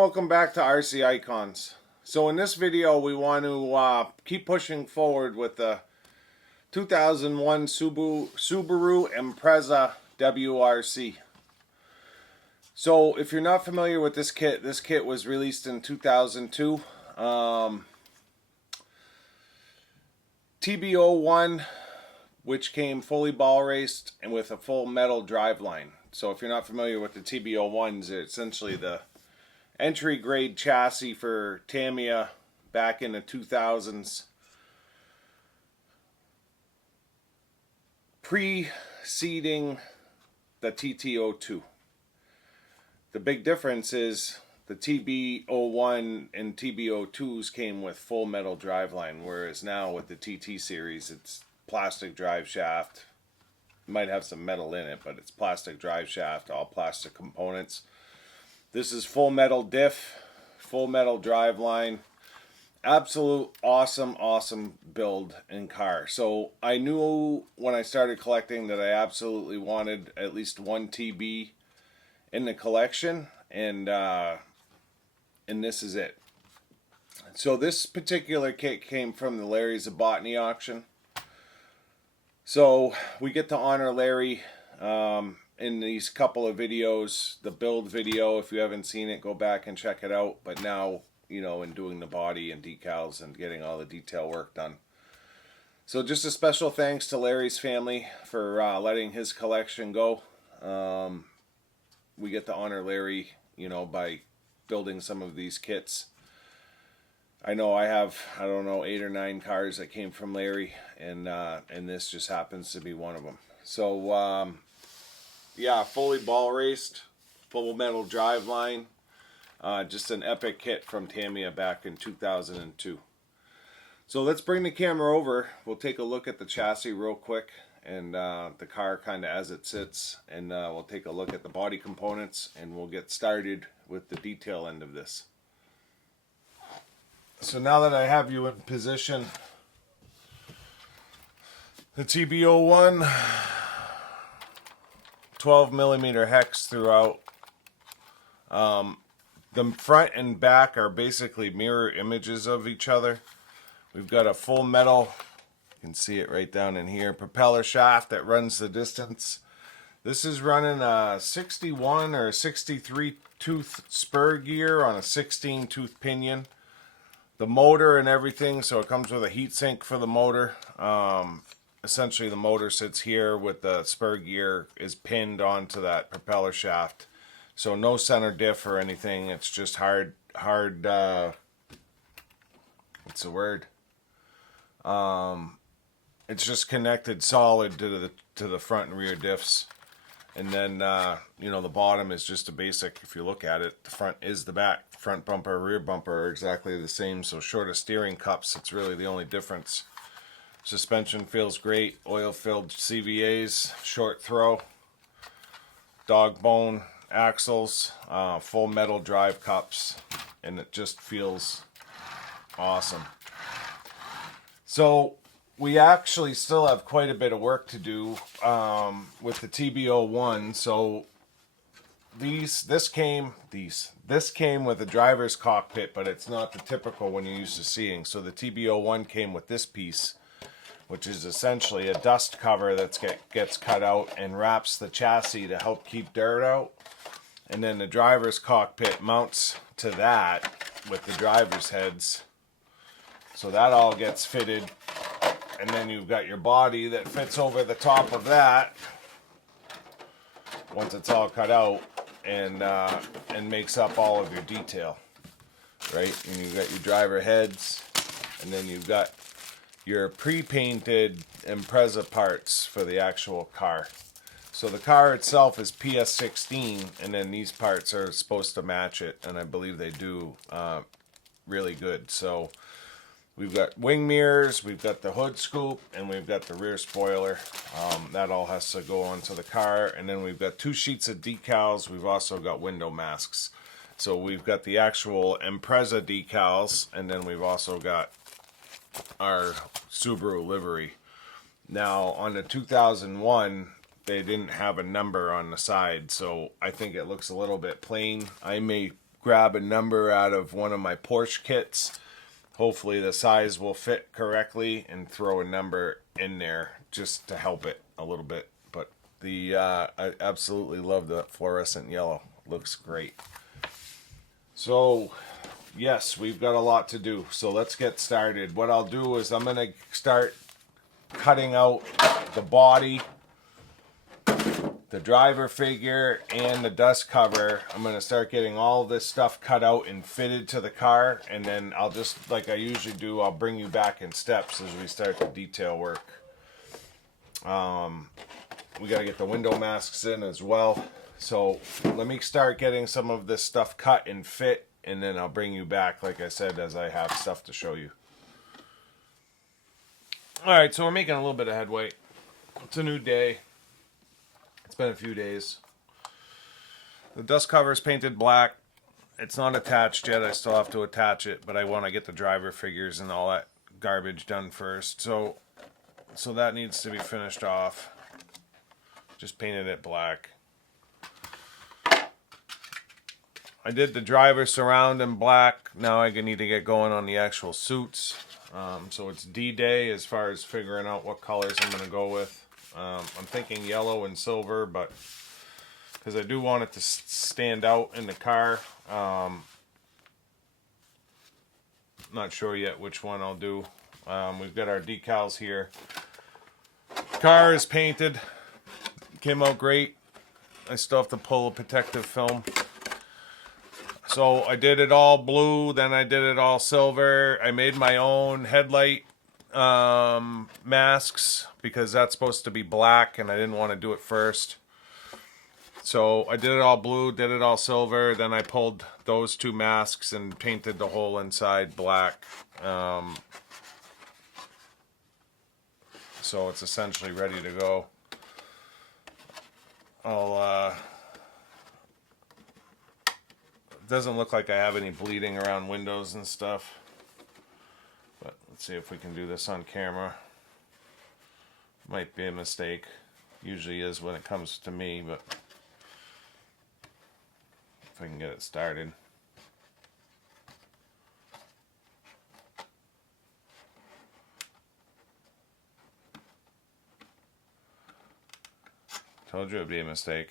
welcome back to RC Icons. So in this video we want to keep pushing forward with the 2001 Subaru Impreza WRC. So if you're not familiar with this kit was released in 2002. TB01, which came fully ball raced and with a full metal driveline. So if you're not familiar with the TB01s, they're essentially the entry grade chassis for Tamiya back in the 2000s, preceding the TT02. The big difference is the TB01 and TB02s came with full metal driveline, whereas now with the TT series it's plastic drive shaft. Might have some metal in it, but it's plastic drive shaft, all plastic components. This is full metal diff, full metal driveline. Absolute awesome build in car. So I knew when I started collecting that I absolutely wanted at least one TB in the collection, and this is it. So this particular kit came from the Larry Zabatny auction. So we get to honor Larry in these couple of videos. The build video, if you haven't seen it, go back and check it out. But now, you know, in doing the body and decals and getting all the detail work done. So just a special thanks to Larry's family for letting his collection go. We get to honor Larry, you know, by building some of these kits. I know I have, I don't know, 8 or 9 cars that came from Larry, and this just happens to be one of them. So, yeah, fully ball raced, full metal driveline, just an epic kit from Tamiya back in 2002. So let's bring the camera over. We'll take a look at the chassis real quick, and the car kind of as it sits, and we'll take a look at the body components, and we'll get started with the detail end of this. So now that I have you in position, the TB01, 12mm hex throughout. The front and back are basically mirror images of each other. We've got a full metal, you can see it right down in here, propeller shaft that runs the distance. This is running a 61 or 63 tooth spur gear on a 16 tooth pinion. The motor and everything, so it comes with a heat sink for the motor. Essentially the motor sits here with the spur gear is pinned onto that propeller shaft. So no center diff or anything. It's just hard what's the word? It's just connected solid to the front and rear diffs. And then, you know, the bottom is just a basic, if you look at it, the front is the back. Front bumper, rear bumper are exactly the same. So short of steering cups, it's really the only difference. Suspension feels great. Oil-filled CVAs, short throw, dog bone axles, full metal drive cups, and it just feels awesome. So we actually still have quite a bit of work to do with the TB01. So this came with a driver's cockpit, but it's not the typical one you're used to seeing. So the TB01 came with this piece, which is essentially a dust cover that gets cut out and wraps the chassis to help keep dirt out. And then the driver's cockpit mounts to that with the driver's heads. So that all gets fitted. And then you've got your body that fits over the top of that once it's all cut out, and makes up all of your detail, right? And you've got your driver heads, and then you've got your pre-painted Impreza parts for the actual car. So the car itself is PS16, and then these parts are supposed to match it, and I believe they do really good. So we've got wing mirrors, we've got the hood scoop, and we've got the rear spoiler. That all has to go onto the car. And then we've got 2 sheets of decals. We've also got window masks. So we've got the actual Impreza decals, and then we've also got our Subaru livery. Now on the 2001, they didn't have a number on the side, so I think it looks a little bit plain. I may grab a number out of one of my Porsche kits. Hopefully the size will fit correctly, and throw a number in there just to help it a little bit. But I absolutely love the fluorescent yellow. Looks great. So yes, we've got a lot to do. So let's get started. What I'll do is I'm going to start cutting out the body, the driver figure, and the dust cover. I'm going to start getting all this stuff cut out and fitted to the car, and then I'll just, like I usually do, I'll bring you back in steps as we start the detail work. We got to get the window masks in as well. So let me start getting some of this stuff cut and fit, and then I'll bring you back, like I said, as I have stuff to show you. Alright, so we're making a little bit of headway. It's a new day. It's been a few days. The dust cover is painted black. It's not attached yet. I still have to attach it, but I want to get the driver figures and all that garbage done first. So that needs to be finished off. Just painted it black. I did the driver surround in black. Now I need to get going on the actual suits. So it's D-Day as far as figuring out what colors I'm going to go with. I'm thinking yellow and silver, but because I do want it to stand out in the car. Not sure yet which one I'll do. We've got our decals here. Car is painted. Came out great. I still have to pull a protective film. So I did it all blue, then I did it all silver. I made my own headlight masks because that's supposed to be black, and I didn't want to do it first. So I did it all blue, did it all silver, then I pulled those two masks and painted the whole inside black. So it's essentially ready to go. Doesn't look like I have any bleeding around windows and stuff, but let's see if we can do this on camera. Might be a mistake. Usually is when it comes to me, but if I can get it started. Told you it'd be a mistake.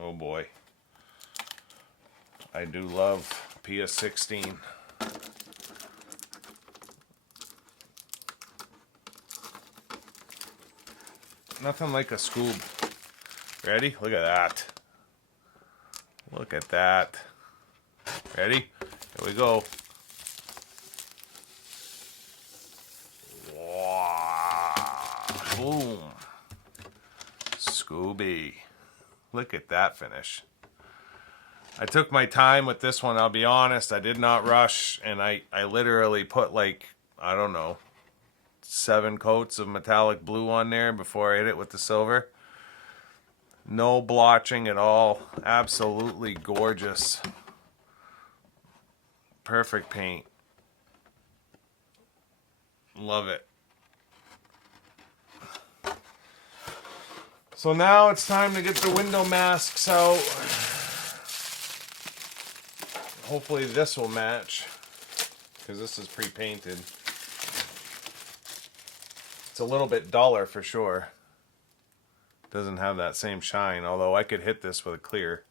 Oh boy. I do love PS16. Nothing like a Scooby. Ready? Look at that. Look at that. Ready? Here we go. Wow. Boom. Scooby. Look at that finish. I took my time with this one, I'll be honest. I did not rush, and I literally put like, I don't know, 7 coats of metallic blue on there before I hit it with the silver. No blotching at all. Absolutely gorgeous. Perfect paint. Love it. So now it's time to get the window masks out. Hopefully this will match, because this is pre-painted. It's a little bit duller for sure. Doesn't have that same shine, although I could hit this with a clear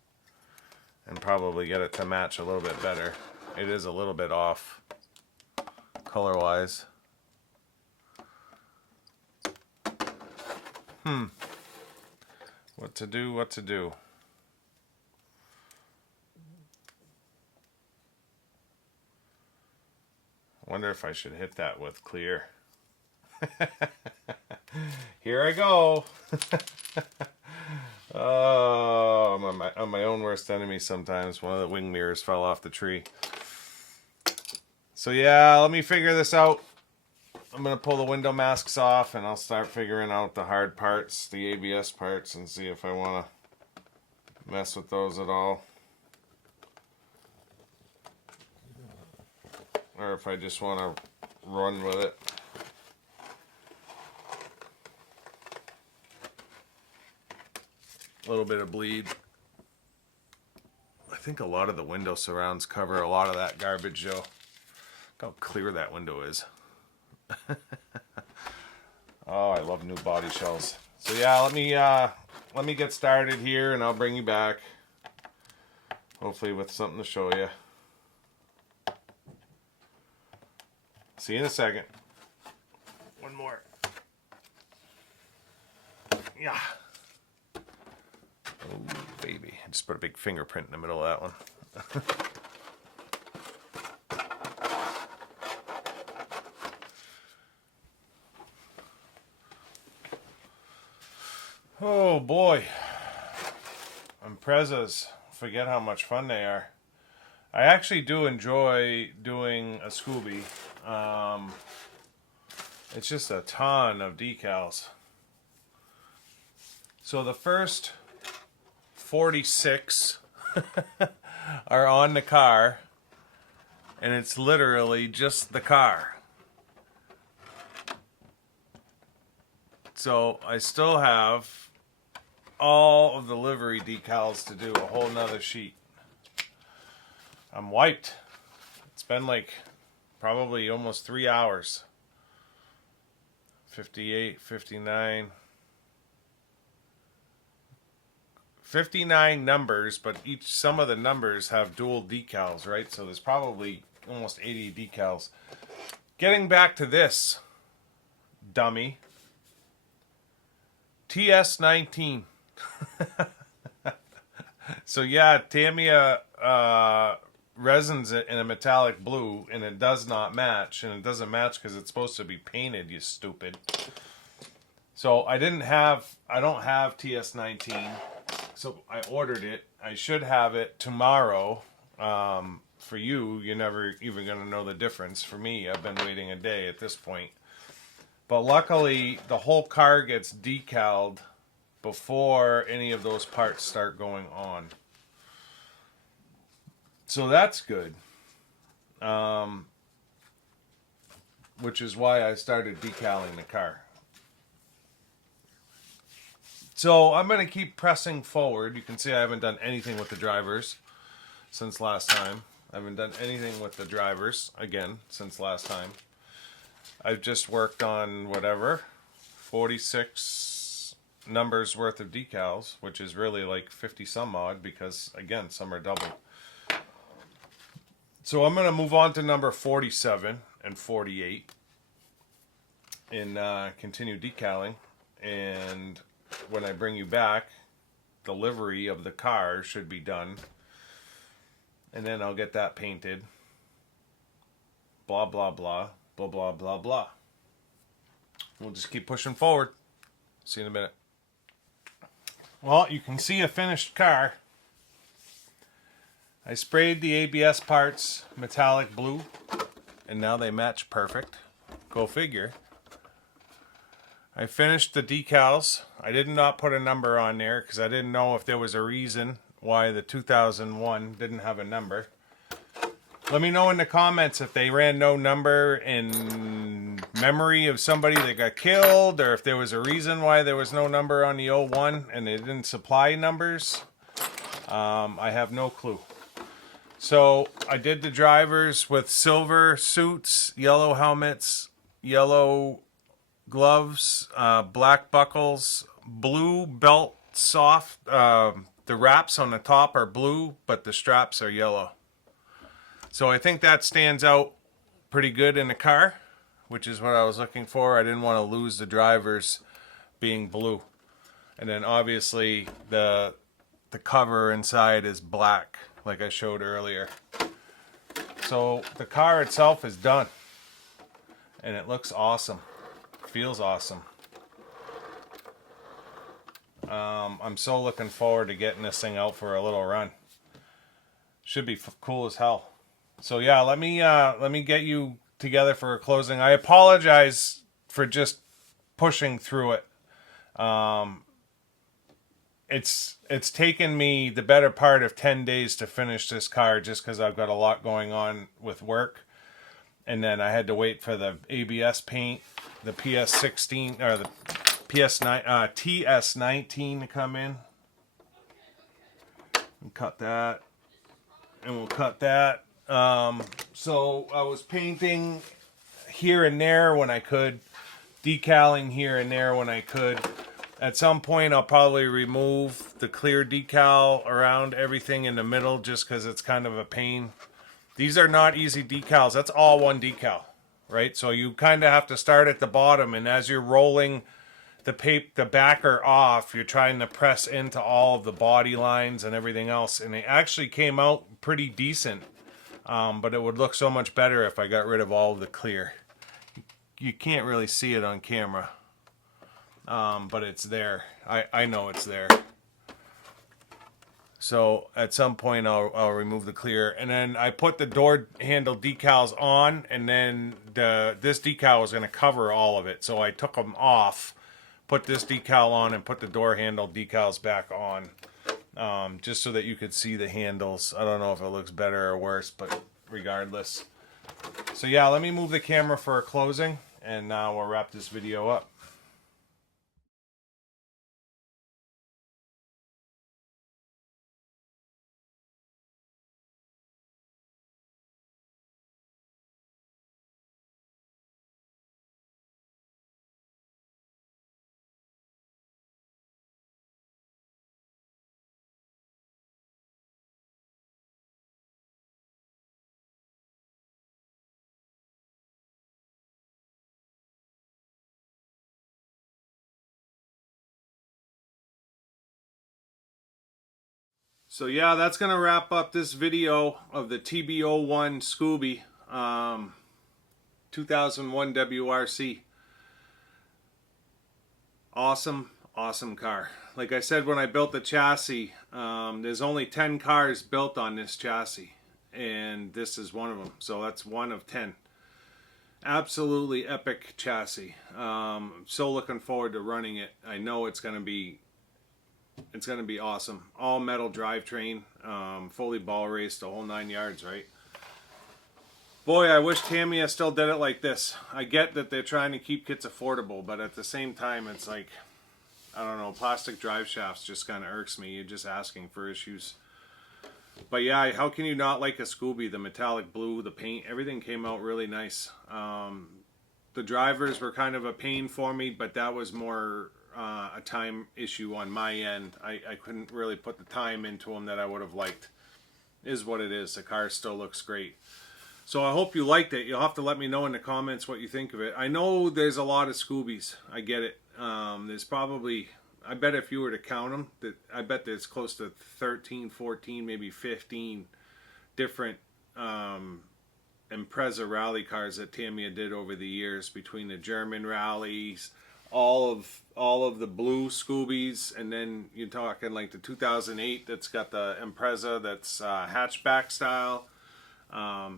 and probably get it to match a little bit better. It is a little bit off color-wise. What to do, what to do. I wonder if I should hit that with clear. Here I go. Oh, I'm my own worst enemy sometimes. One of the wing mirrors fell off the tree. So yeah, let me figure this out. I'm going to pull the window masks off, and I'll start figuring out the hard parts, the ABS parts, and see if I want to mess with those at all. Or if I just want to run with it. A little bit of bleed. I think a lot of the window surrounds cover a lot of that garbage, though. Look how clear that window is. Oh, I love new body shells. So yeah, let me get started here, and I'll bring you back. Hopefully with something to show you. See you in a second. One more. Yeah. Oh, baby. I just put a big fingerprint in the middle of that one. Oh, boy. Imprezas. Forget how much fun they are. I actually do enjoy doing a Scooby. It's just a ton of decals. So the first 46 are on the car, and it's literally just the car. So I still have all of the livery decals to do, a whole nother sheet. I'm wiped. It's been like probably almost 3 hours. 58, 59. 59 numbers, but some of the numbers have dual decals, right? So there's probably almost 80 decals. Getting back to this dummy. TS19. So yeah, Tamiya resins it in a metallic blue, and it does not match, and it doesn't match because it's supposed to be painted, you stupid. So I don't have TS19, so I ordered it. I should have it tomorrow. For you, you're never even going to know the difference. For me, I've been waiting a day at this point. But luckily, the whole car gets decaled before any of those parts start going on. So that's good. Which is why I started decaling the car. So I'm going to keep pressing forward. You can see I haven't done anything with the drivers since last time. I haven't done anything with the drivers, again, since last time. I've just worked on, 46 numbers worth of decals, which is really like 50 some odd because, again, some are double. So I'm going to move on to number 47 and 48 and continue decaling. And when I bring you back, the livery of the car should be done. And then I'll get that painted. Blah, blah, blah. Blah, blah, blah, blah. We'll just keep pushing forward. See you in a minute. Well, you can see a finished car. I sprayed the ABS parts metallic blue, and now they match perfect. Go figure. I finished the decals. I did not put a number on there because I didn't know if there was a reason why the 2001 didn't have a number. Let me know in the comments if they ran no number in memory of somebody that got killed, or if there was a reason why there was no number on the 01 and they didn't supply numbers. I have no clue. So I did the drivers with silver suits, yellow helmets, yellow gloves, black buckles, blue belt soft. The wraps on the top are blue, but the straps are yellow. So I think that stands out pretty good in the car, which is what I was looking for. I didn't want to lose the drivers being blue. And then obviously the cover inside is black, like I showed earlier. So the car itself is done. And it looks awesome. Feels awesome. I'm so looking forward to getting this thing out for a little run. Should be cool as hell. So yeah, let me get you together for a closing. I apologize for just pushing through it. It's taken me the better part of 10 days to finish this car just because I've got a lot going on with work. And then I had to wait for the ABS paint, the PS16 or the PS9 TS19 to come in. And cut that. And we'll cut that. So I was painting here and there when I could. Decaling here and there when I could. At some point, I'll probably remove the clear decal around everything in the middle just because it's kind of a pain. These are not easy decals. That's all one decal, right? So you kind of have to start at the bottom, and as you're rolling the backer off, you're trying to press into all of the body lines and everything else. And it actually came out pretty decent, but it would look so much better if I got rid of all of the clear. You can't really see it on camera, but it's there. I know it's there. So at some point I'll remove the clear, and then I put the door handle decals on, and then this decal was going to cover all of it. So I took them off, put this decal on, and put the door handle decals back on, just so that you could see the handles. I don't know if it looks better or worse, but regardless. So yeah, let me move the camera for a closing, and we'll wrap this video up. So yeah, that's going to wrap up this video of the TB01 Scooby 2001 WRC. Awesome, awesome car. Like I said when I built the chassis, there's only 10 cars built on this chassis, and this is one of them. So that's one of 10. Absolutely epic chassis. So looking forward to running it. I know it's going to be awesome. All metal drivetrain, fully ball raced, the whole 9 yards, right? Boy, I wish Tamiya still did it like this. I get that they're trying to keep kits affordable, but at the same time, it's like, I don't know, plastic drive shafts just kind of irks me. You're just asking for issues. But yeah, how can you not like a Scooby? The metallic blue, the paint, everything came out really nice. The drivers were kind of a pain for me, but that was more a time issue on my end. I couldn't really put the time into them that I would have liked. Is what it is. The car still looks great. So I hope you liked it. You'll have to let me know in the comments what you think of it. I know there's a lot of Scoobies. I get it. There's probably, I bet if you were to count them, I bet there's close to 13, 14, maybe 15 different Impreza rally cars that Tamiya did over the years, between the German rallies, all of the blue Scoobies, and then you're talking like the 2008 that's got the Impreza that's hatchback style.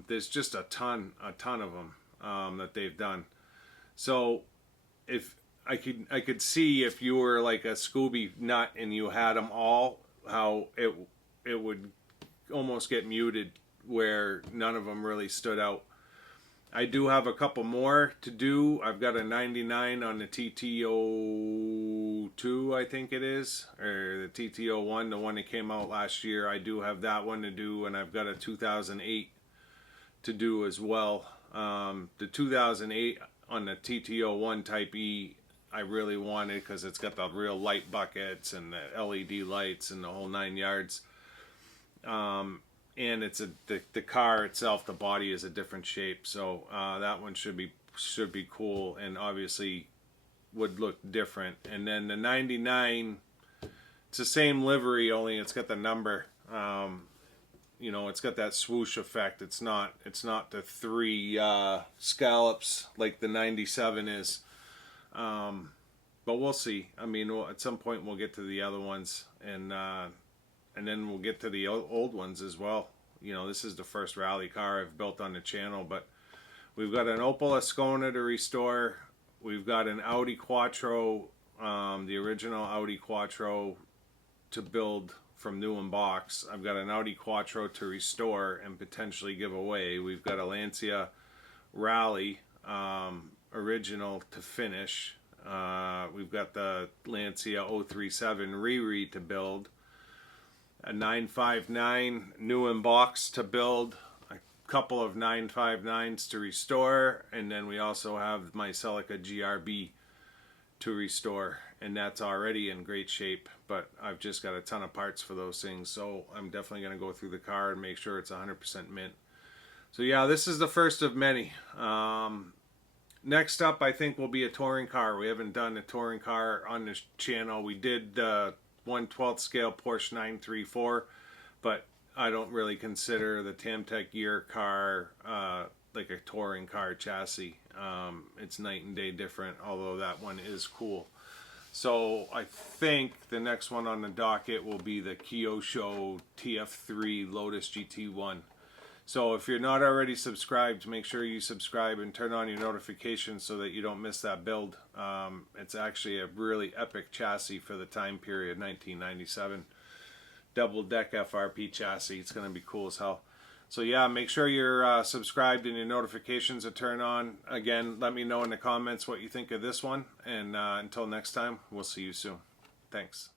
There's just a ton of them that they've done. So if I could see if you were like a Scooby nut and you had them all, how it would almost get muted, where none of them really stood out. I do have a couple more to do. I've got a 99 on the TT02, I think it is, or the TT01, the one that came out last year. I do have that one to do, and I've got a 2008 to do as well. The 2008 on the TT01 Type E, I really wanted because it's got the real light buckets and the LED lights and the whole 9 yards. And it's the car itself, the body is a different shape, so that one should be cool, and obviously would look different. And then the 99, it's the same livery, only it's got the number. You know, it's got that swoosh effect. It's not the three scallops like the 97 is. But we'll see. I mean, at some point we'll get to the other ones, and then we'll get to the old ones as well. You know, this is the first rally car I've built on the channel, but we've got an Opel Ascona to restore. We've got an Audi Quattro, the original Audi Quattro, to build from new in box. I've got an Audi Quattro to restore and potentially give away. We've got a Lancia Rally original to finish. We've got the Lancia 037 Riri to build. a 959 new in box to build, a couple of 959s to restore, and then we also have my Celica GRB to restore, and that's already in great shape, but I've just got a ton of parts for those things, so I'm definitely going to go through the car and make sure it's 100% mint. So yeah, this is the first of many. Next up, I think, will be a touring car. We haven't done a touring car on this channel. We did the 1/12 scale Porsche 934, but I don't really consider the Tamtec year car like a touring car chassis. It's night and day different, although that one is cool. So I think the next one on the docket will be the Kyosho TF3 Lotus GT1. So if you're not already subscribed, make sure you subscribe and turn on your notifications so that you don't miss that build. It's actually a really epic chassis for the time period, 1997. Double deck FRP chassis. It's going to be cool as hell. So yeah, make sure you're subscribed and your notifications are turned on. Again, let me know in the comments what you think of this one. And until next time, we'll see you soon. Thanks.